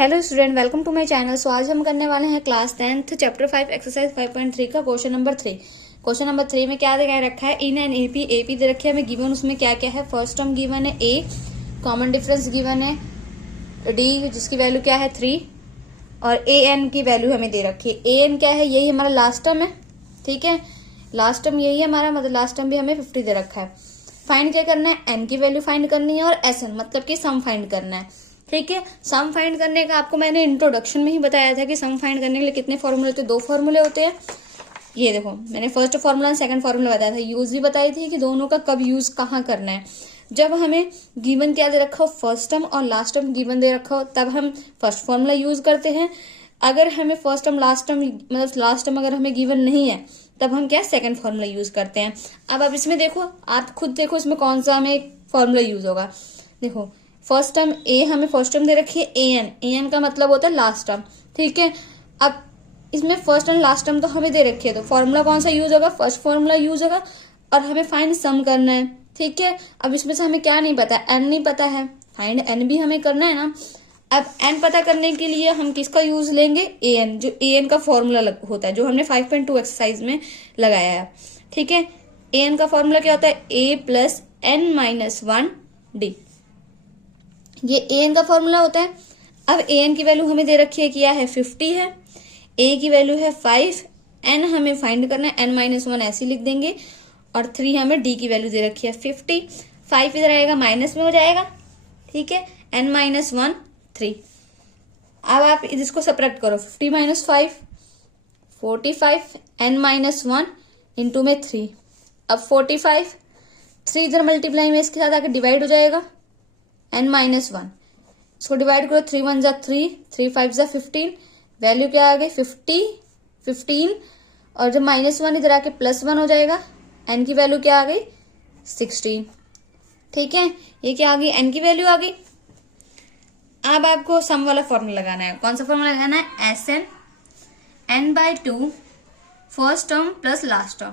Hello student, welcome to my channel. So आज हम करने वाले हैं क्लास 10th चैप्टर 5 एक्सरसाइज 5.3 का क्वेश्चन नंबर 3। क्वेश्चन नंबर 3 में क्या दे रखा है, इन एन एपी दे रखी है हमें गिवन। उसमें क्या क्या है, फर्स्ट टर्म गिवन है ए, कॉमन डिफरेंस गिवन है डी जिसकी वैल्यू क्या है 3, और ए एन की वैल्यू हमें दे रखी है। ए एन क्या है, यही हमारा लास्ट टर्म है। ठीक है, लास्ट टर्म यही है हमारा, मतलब लास्ट टर्म भी हमें 50 दे रखा है। फाइंड क्या करना है, एन की वैल्यू फाइंड करनी है और एस एन मतलब कि सम फाइंड करना है। ठीक है, सम फाइंड करने का आपको मैंने इंट्रोडक्शन में ही बताया था कि सम फाइंड करने के लिए कितने फॉर्मूले होते हैं, 2 फॉर्मूले होते हैं। ये देखो, मैंने फर्स्ट फॉर्मूला और सेकंड फॉर्मूला बताया था, यूज भी बताई थी कि दोनों का कब यूज कहाँ करना है। जब हमें गिवन क्या दे रखा हो, फर्स्ट टर्म और लास्ट टर्म गिवन दे रखा हो, तब हम फर्स्ट फॉर्मूला यूज करते हैं। अगर हमें फर्स्ट टर्म लास्ट टर्म मतलब लास्ट टर्म अगर हमें गिवन नहीं है, तब हम क्या सेकंड फॉर्मूला यूज करते हैं। अब आप इसमें देखो, आप खुद देखो इसमें कौन सा हमें फॉर्मूला यूज होगा। देखो, फर्स्ट टर्म ए, हमें फर्स्ट टर्म दे रखी है ए एन का मतलब होता है लास्ट टर्म। ठीक है, अब इसमें फर्स्ट एंड लास्ट टर्म तो हमें दे रखी है, तो फॉर्मूला कौन सा यूज होगा, फर्स्ट फॉर्मूला यूज होगा। और हमें फाइंड सम करना है। ठीक है, अब इसमें से हमें क्या नहीं पता, एन नहीं पता है, फाइंड एन भी हमें करना है ना। अब एन पता करने के लिए हम किसका यूज लेंगे, ए एन, जो ए एन का फॉर्मूला होता है, जो हमने 5.2 एक्सरसाइज में लगाया है। ठीक है, ए एन का फॉर्मूला क्या होता है, ए प्लस एन माइनस 1 डी, ये ए एन का फॉर्मूला होता है। अब ए एन की वैल्यू हमें दे रखी है, क्या है 50 है, ए की वैल्यू है 5, एन हमें फाइंड करना है, एन माइनस 1 ऐसे लिख देंगे, और 3 हमें डी की वैल्यू दे रखी है 50। 5 इधर आएगा माइनस में हो जाएगा। ठीक है, एन माइनस 1 3। अब आप इसको सब्ट्रैक्ट करो, 50 माइनस 5 45, एन माइनस 1 इंटू में 3। अब 45 3 इधर मल्टीप्लाई में इसके साथ आकर डिवाइड हो जाएगा, एन माइनस 1, इसको डिवाइड करो, 3 1 जा 3, 3 5 जा 15, वैल्यू क्या आ गई 15, और जब माइनस 1 इधर आके प्लस 1 हो जाएगा, एन की वैल्यू क्या आ गई 16। ठीक है, ये क्या आ गई, एन की वैल्यू आ गई। अब आपको सम वाला फॉर्मूला लगाना है। कौन सा फॉर्मूला लगाना है, S n n by 2 first term plus last term.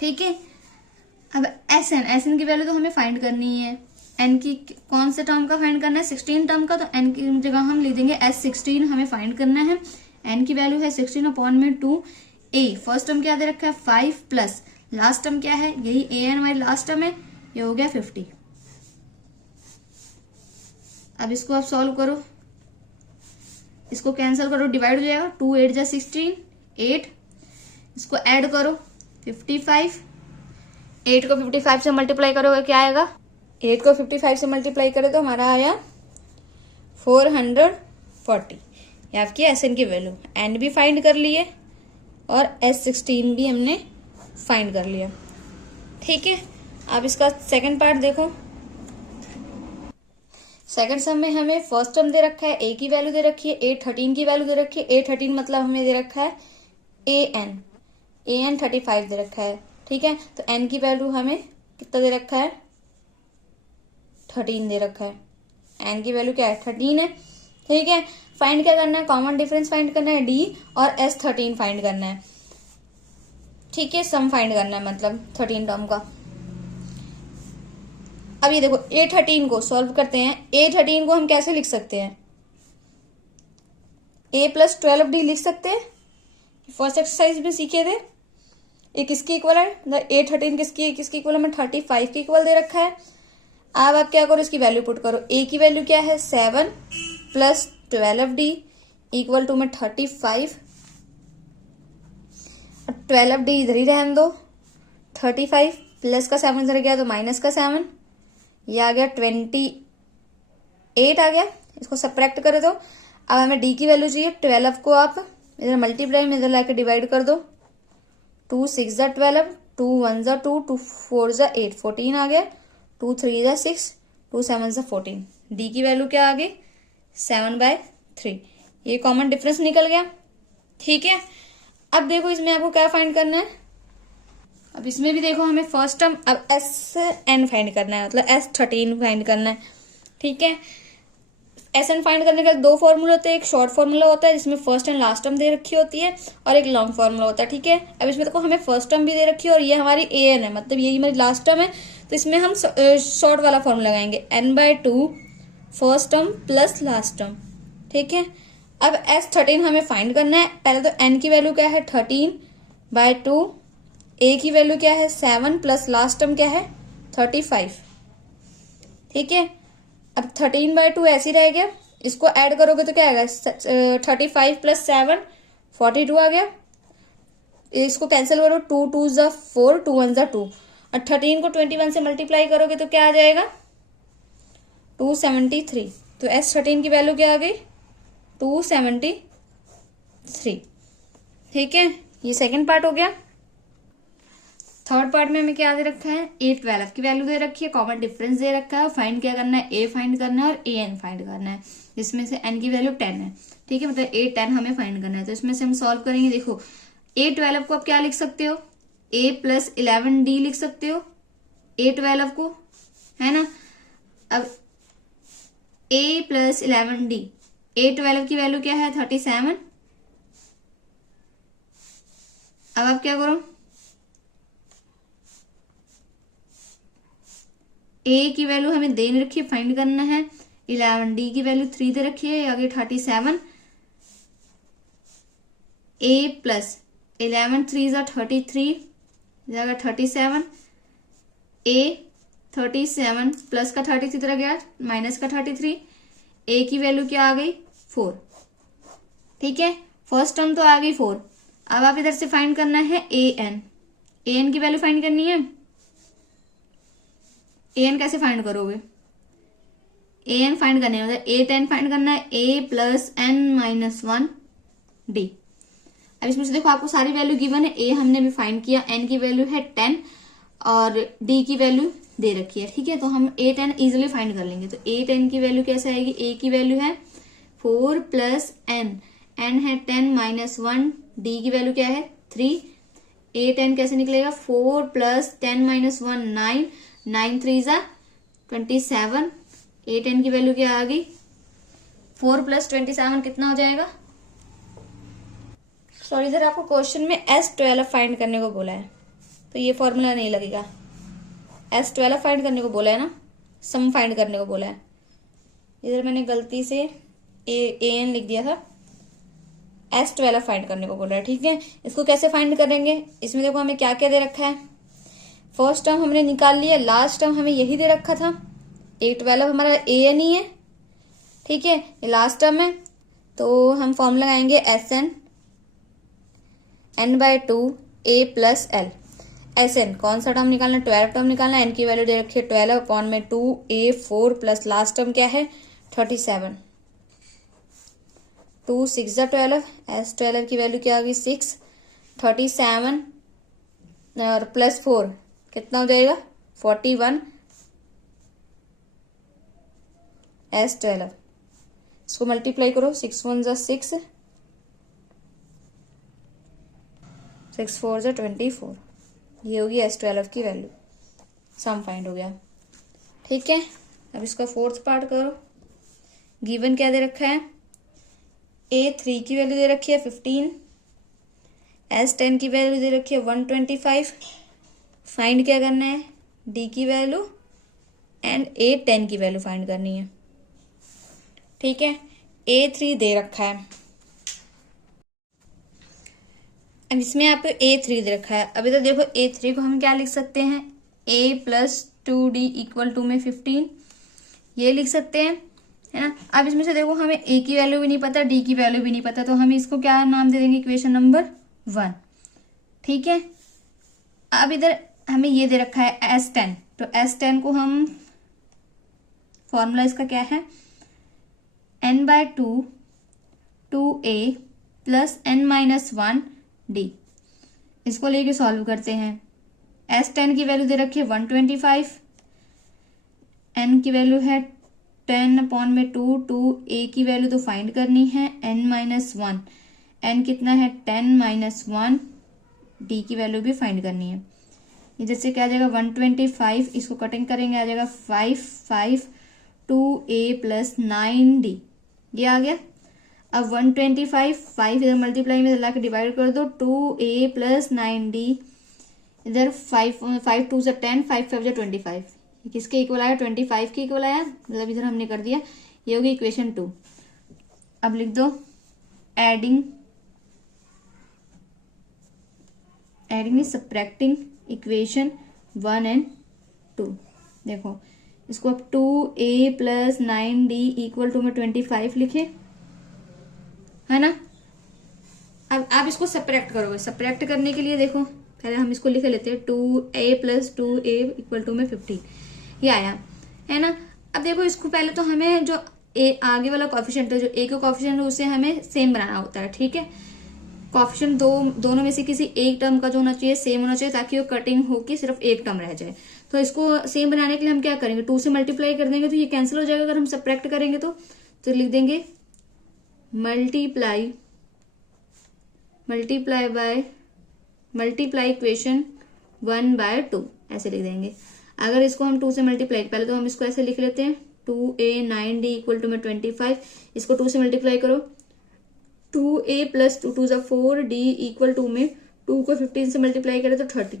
ठीक है, अब एस एन की वैल्यू तो हमें फाइंड करनी है। एन की कौन से टर्म का फाइंड करना है, 16 टर्म का, तो एन की जगह हम लिख देंगे एस 16 हमें फाइंड करना है। एन की वैल्यू है 16 अपॉन में 2, ए फर्स्ट टर्म क्या दे रखा है 5 प्लस लास्ट टर्म क्या है, यही ए एन हमारी लास्ट टर्म है, ये हो गया 50। अब इसको आप सॉल्व करो, इसको कैंसिल करो, डिवाइड हो जाएगा, 2 8 जा 16 8, इसको ऐड करो 55, 8 को 55 से मल्टीप्लाई करोगे क्या आएगा, 8 को 55 से मल्टीप्लाई करें तो हमारा आया 440। ये आपकी एस एन की वैल्यू, एन भी फाइंड कर लिए और एस 16 भी हमने फाइंड कर लिया। ठीक है, अब इसका सेकंड पार्ट देखो। सेकंड सम में हमें फर्स्ट टर्म दे रखा है, ए की वैल्यू दे रखी है, ए 13 की वैल्यू दे रखी है। ए 13 मतलब हमें दे रखा है ए एन 35 दे रखा है। ठीक है, तो एन की वैल्यू हमें कितना दे रखा है, 13 दे रखा है। एन की वैल्यू क्या है 13 है। ठीक है, फाइंड क्या करना है, कॉमन डिफरेंस फाइंड करना है डी, और एस 13 फाइंड करना है। ठीक है, सम फाइंड करना है मतलब 13 टर्म का। अब ये देखो, ए 13 को सॉल्व करते हैं। ए 13 को हम कैसे लिख सकते हैं, ए प्लस 12 डी लिख सकते हैं, फर्स्ट एक्सरसाइज में सीखे थे। ये किसकी इक्वल है, ए 13 किसकी इक्वल है, हमें 35 की इक्वल दे रखा है। अब आप क्या करो, इसकी वैल्यू पुट करो। ए की वैल्यू क्या है 7 प्लस 12 डी इक्वल टू में 35, 12 डी इधर ही रहने दो, 35 प्लस का 7 इधर गया तो माइनस का 7, ये आ गया 28 आ गया। इसको सब्ट्रैक्ट कर दो। अब हमें डी की वैल्यू चाहिए, 12 को आप इधर मल्टीप्लाई में इधर लाके डिवाइड कर दो, 2 6 जा 12, 2 1 जा 2, 2 4 जा 8, 14 आ गया, 2 3 जा 6, 2 7 जा 14। डी की वैल्यू क्या आ गई 7/3। ये कॉमन डिफरेंस निकल गया। ठीक है, अब देखो इसमें आपको क्या फाइंड करना है। अब इसमें भी देखो हमें फर्स्ट टर्म, अब एस एन फाइंड करना है, मतलब एस 13 फाइंड करना है। ठीक है, एस एन फाइंड करने का 2 फॉर्मूला होते हैं। एक शॉर्ट फॉर्मूला होता है जिसमें फर्स्ट एंड लास्ट टर्म दे रखी होती है, और एक लॉन्ग फॉर्मूला होता है। ठीक है, अब इसमें देखो हमें फर्स्ट टर्म भी दे रखी है और ये हमारी ए एन है, मतलब यही हमारी लास्ट टर्म है, तो इसमें हम शॉर्ट वाला फॉर्मूला लगाएंगे, n/2 first term plus last term. ठीक है। अब S13 हमें फाइंड करना है। पहले तो n की वैल्यू क्या है 13/2, a की वैल्यू क्या है 7 प्लस लास्ट टर्म क्या है 35। ठीक है, अब 13/2 ऐसे ही रह गया, इसको ऐड करोगे तो क्या आएगा 35 प्लस 7 42 आ गया। इसको कैंसिल करो, 2 2 ज़ा 4, 2 1 ज़ा 2, और 13 को 21 से मल्टीप्लाई करोगे तो क्या आ जाएगा 273। तो S13 की वैल्यू क्या आ गई 273। ठीक है, ये सेकंड पार्ट हो गया। थर्ड पार्ट में हमें क्या दे रखा है A12 की वैल्यू दे रखी है, कॉमन डिफरेंस दे रखा है, फाइंड क्या करना है A फाइंड करना है और AN फाइंड करना है, जिसमें से n की वैल्यू 10 है। ठीक है, मतलब A10 हमें फाइंड करना है। तो इसमें से हम सॉल्व करेंगे। देखो A12 को आप क्या लिख सकते हो A प्लस 11D लिख सकते हो A12 को, है ना। अब A प्लस 11D, A12 की वैल्यू क्या है 37। अब आप क्या करो A की वैल्यू हमें दे रखी है, फाइंड करना है। 11D की वैल्यू 3 दे रखी है, आगे 37। A प्लस 11 3 ज़ा 33 जाएगा 37। A 37 प्लस का 33 तरह गया, माइनस का 33। A की वैल्यू क्या आ गई 4। ठीक है, फर्स्ट टर्म तो आ गई 4। अब आप इधर से फाइंड करना है AN, AN की वैल्यू फाइंड करनी है। AN कैसे फाइंड करोगे, AN फाइंड करने है मतलब A10 फाइंड करना है, A प्लस n-1D। अब इसमें से देखो आपको सारी वैल्यू गिवन है, A हमने भी फाइंड किया, n की वैल्यू है 10 और D की वैल्यू दे रखी है। ठीक है, तो हम A10 इजिली फाइंड कर लेंगे। तो A10 की वैल्यू कैसे आएगी, A की वैल्यू है 4 प्लस n है 10 माइनस 1, D की वैल्यू क्या है 3। A10 कैसे निकलेगा 4 प्लस 10 माइनस 1 9, 9 3 ज़ा 27। A10 की वैल्यू क्या आ गई 4 प्लस 27 कितना हो जाएगा। सॉरी, इधर आपको क्वेश्चन में S12 फाइंड करने को बोला है, तो ये फॉर्मूला नहीं लगेगा। S12 फाइंड करने को बोला है ना, सम फाइंड करने को बोला है। इधर मैंने गलती से AN लिख दिया था, S12 फाइंड करने को बोल रहा है। ठीक है, इसको कैसे फाइंड करेंगे, इसमें देखो हमें क्या क्या दे रखा है। फर्स्ट टर्म हमने निकाल लिया, लास्ट टर्म हमें यही दे रखा था। A12 हमारा AN ही है। ठीक है, ये लास्ट टर्म है, तो हम फॉर्मूला लगाएंगे SN n/2 A plus L। SN कौन सा टर्म निकालना, 12 टर्म निकालना। n की वैल्यू दे रखी है 12 अपॉन में 2 A 4 प्लस लास्ट टर्म क्या है 37। 2 6 ज़ा 12, S12 की वैल्यू क्या आ गई 6। 37 और प्लस 4 कितना हो जाएगा 41। S12 इसको मल्टीप्लाई करो, 6 1 ज़ा 6, 6 4 ज़ा 24। ये होगी S12 की वैल्यू। सम फाइंड हो गया। ठीक है, अब इसका फोर्थ पार्ट करो। गिवन क्या दे रखा है, A3 की वैल्यू दे रखी है 15, S10 की वैल्यू दे रखी है 125। फाइंड क्या करना है D की वैल्यू एंड A10 की वैल्यू फाइंड करनी है। ठीक है, A3 दे रखा है, अब इसमें आपको A3 दे रखा है। अभी तो देखो A3 को हम क्या लिख सकते हैं, A plus 2D equal to में 15, ये लिख सकते हैं, है ना। अब इसमें से देखो हमें A की वैल्यू भी नहीं पता, D की वैल्यू भी नहीं पता, तो हम इसको क्या नाम दे देंगे इक्वेशन नंबर 1। ठीक है, अब इधर हमें ये दे रखा है S10, तो S10 को हम फॉर्मूला इसका क्या है n/2 2A प्लस n-1D। इसको लेके सॉल्व करते हैं। S10 की वैल्यू दे रखी है 125, n की वैल्यू है 10 अपॉन में 2, 2A की वैल्यू तो फाइंड करनी है n-1, n कितना है 10 माइनस 1, D की वैल्यू भी फाइंड करनी है। इधर से क्या आ जाएगा 125, इसको कटिंग करेंगे आ जाएगा 5 5 2A प्लस 9D, ये आ गया। अब 125 5 इधर मल्टीप्लाई में ला के डिवाइड कर दो, 2A प्लस 9D, इधर 5 5 2 से 10, 5 5 से 25, किसके इक्वल आया 25 के इक्वल आया, मतलब इधर हमने कर दिया, ये होगी इक्वेशन 2। अब लिख दो एडिंग सब्ट्रैक्टिंग इक्वेशन 1 and 2। देखो इसको अब 2a plus 9d equal to में 25 लिखे, है ना। अब आप इसको सब्ट्रैक्ट करोगे। सब्ट्रैक्ट करने के लिए देखो पहले हम इसको लिख लेते हैं 2a plus 2a equal to में 15, ये आया, है ना। अब देखो इसको पहले तो हमें जो आगे वाला कॉफिशिएंट है, जो a का कॉफिशिएंट है, उसे हमें सेम बनाना होता है, ठीक है। कॉफिशिएंट दोनों में से किसी एक टर्म का जो होना चाहिए सेम होना चाहिए, ताकि वो कटिंग होके सिर्फ एक टर्म रह जाए। तो इसको सेम बनाने के लिए हम क्या करेंगे, 2 से मल्टीप्लाई कर देंगे तो ये कैंसिल हो जाएगा। अगर हम सब्ट्रैक्ट करेंगे तो लिख देंगे मल्टीप्लाई इक्वेशन 1/2 ऐसे लिख देंगे। अगर इसको हम 2 से मल्टीप्लाई, पहले तो हम इसको ऐसे लिख लेते हैं 2a 9d इक्वल टू में 25, इसको 2 से मल्टीप्लाई करो 2a plus 2 2 4d equal to में 2 को 15 से मल्टीप्लाई करें तो 30।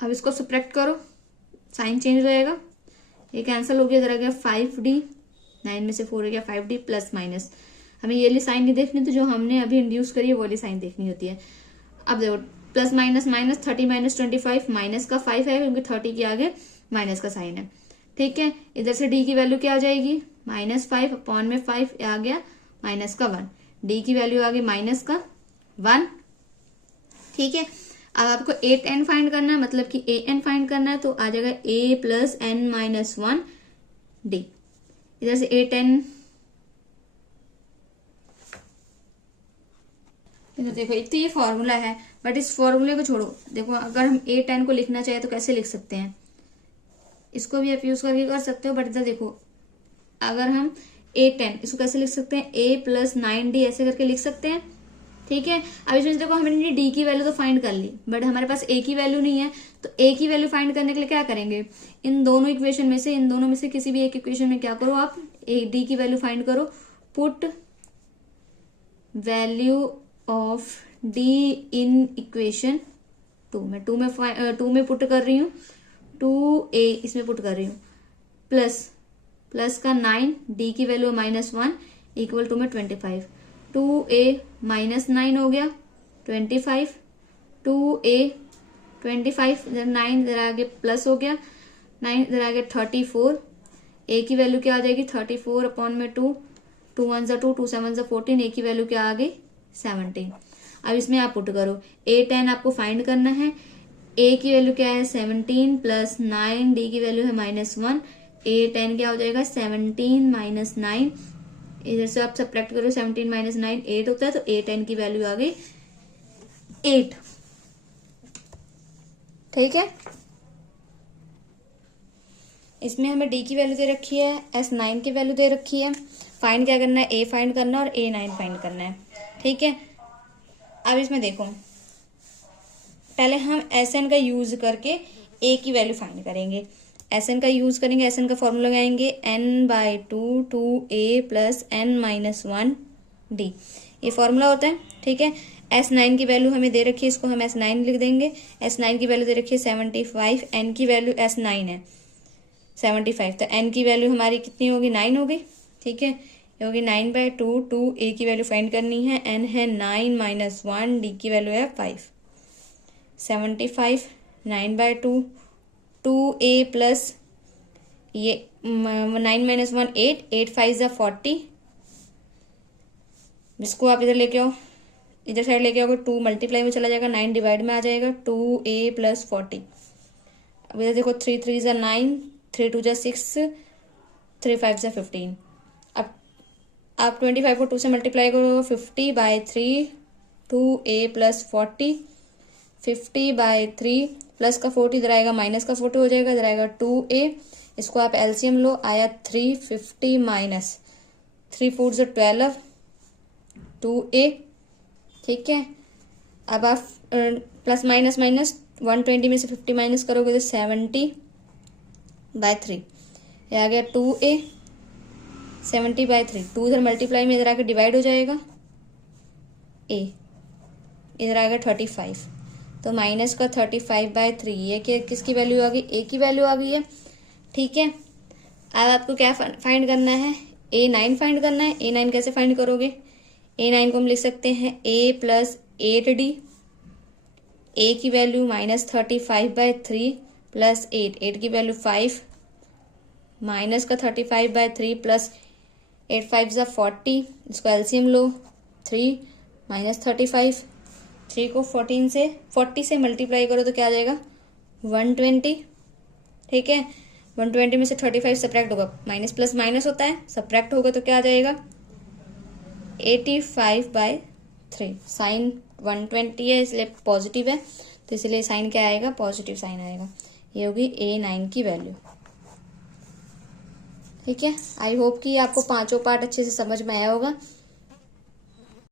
अब इसको सब्ट्रैक्ट करो, साइन चेंज हो जाएगा, ये कैंसिल हो गया, इधर आ गया 5d, 9 में से 4 हो गया 5d प्लस माइनस। हमें ये वाली साइन नहीं देखनी, तो जो हमने अभी इंड्यूस करी है वो वाली साइन देखनी होती है। अब देखो plus minus minus 30 minus 25, minus का 5 है क्योंकि 30 के आगे माइनस का साइन है, ठीक है। इधर से d की वैल्यू क्या आ जाएगी, -5 अपॉन में 5 आ गया माइनस का 1, d की वैल्यू आ गई माइनस का 1, ठीक है। अब आपको a10 फाइंड करना है, मतलब कि an फाइंड करना है, तो आ जाएगा a plus n minus 1 d। इधर से a10, तो देखो इतना ये फॉर्मूला है, बट इस फॉर्मूले को छोड़ो। देखो अगर हम a10 को लिखना चाहे तो कैसे लिख सकते हैं, इसको भी आप यूज करके कर सकते हो, बट इधर देखो अगर हम a10 इसको कैसे लिख सकते हैं, a प्लस 9d ऐसे करके लिख सकते हैं, ठीक है। अब इसमें देखो हमने डी की वैल्यू तो फाइंड कर ली, बट हमारे पास ए की वैल्यू नहीं है, तो ए की वैल्यू फाइंड करने के लिए क्या करेंगे, इन दोनों में से किसी भी एक इक्वेशन में क्या करो, आप डी की वैल्यू फाइंड करो, put value of D in equation 2 में 2 में पुट कर रही हूँ, 2a इसमें पुट कर रही हूँ, प्लस का 9, डी की वैल्यू -1 इक्वल टू में 25, 2a माइनस 9 हो गया 25, 2a 25 इधर 9 इधर आगे प्लस हो गया 9 इधर आगे 34, a की वैल्यू क्या आ जाएगी 34 अपॉन में 2, 2 1 2 2 7 14, a की वैल्यू क्या आ गई 17। अब इसमें आप पुट करो, a10 आपको फाइंड करना है, a की वैल्यू क्या है 17 प्लस 9, d की वैल्यू है -1, a10 क्या हो जाएगा 17 माइनस 9, इधर से आप सब्ट्रैक्ट करो 17 माइनस 9 8 होता है, तो a10 की वैल्यू आ गई 8, ठीक है। इसमें हमें d की वैल्यू दे रखी है, s9 की वैल्यू दे रखी है, फाइंड क्या करना है, a फाइंड करना है और a9 फाइंड करना है, ठीक है। अब इसमें देखो पहले हम sn का यूज करके a की वैल्यू फाइंड करेंगे, sn का यूज करेंगे, sn का फॉर्मूला लगाएंगे n/2 2a plus n minus 1 d, ये फॉर्मूला होता है, ठीक है। s9 की वैल्यू हमें दे रखी है, इसको हम s9 लिख देंगे, s9 की वैल्यू दे रखी है 75, n की वैल्यू s9 है 75, तो n की वैल्यू हमारी कितनी होगी 9 होगी, ठीक है। ये होगी 9/2, 2a की वैल्यू फाइंड करनी है, n है 9 माइनस 1, d की वैल्यू है 5, 75 9/2 2a प्लस ये 9 माइनस 1 8, 8 5 ज़ा 40, जिसको आप इधर लेके आओ, इधर साइड लेके आओगे 2 मल्टीप्लाई में चला जाएगा, 9 डिवाइड में आ जाएगा, 2a प्लस 40। अब इधर देखो 3 3 ज़ा 9, 3 2 ज़ा 6, 3 5 ज़ा 15। अब आप 25 को 2 से मल्टीप्लाई करो, 50/3 2a प्लस 40, 50/3 प्लस का 40 इधर आएगा, माइनस का 40 हो जाएगा, इधर आएगा 2a, इसको आप एलसीएम लो, आया 3, 50 माइनस 3 4 ज़ा 12 2a, ठीक है। अब आप प्लस माइनस 120 में से 50 माइनस करोगे तो 70/3, ये आ गया 2a 70/3, 2 इधर मल्टीप्लाई में इधर आके डिवाइड हो जाएगा, a इधर आ गया 35, तो माइनस का 35/3, ये किसकी वैल्यू आ गई, a की वैल्यू आ गई है, ठीक है। अब आपको क्या फाइंड करना है, A9 फाइंड करना है। A9 कैसे फाइंड करोगे? A9 को हम लिख सकते हैं A प्लस 8D, A की वैल्यू -35/3 प्लस 8 की वैल्यू 5, माइनस का 35/3 प्लस 8 5 ज़ा 40, इसको एलसीएम लो 3 -35, 3 को 40 से मल्टीप्लाई करो तो क्या आ जाएगा 120। ठीक है, 120 में से 35 सब्ट्रैक्ट होगा, माइनस प्लस माइनस होता है, सब्ट्रैक्ट होगा तो क्या आ जाएगा 85/3। साइन 120 है इसलिए पॉजिटिव है, तो इसलिए साइन क्या आएगा, पॉजिटिव साइन आएगा। ये होगी A9 की वैल्यू। ठीक है, आई होप कि आपको पांचों पार्ट अच्छे से समझ में आया होगा।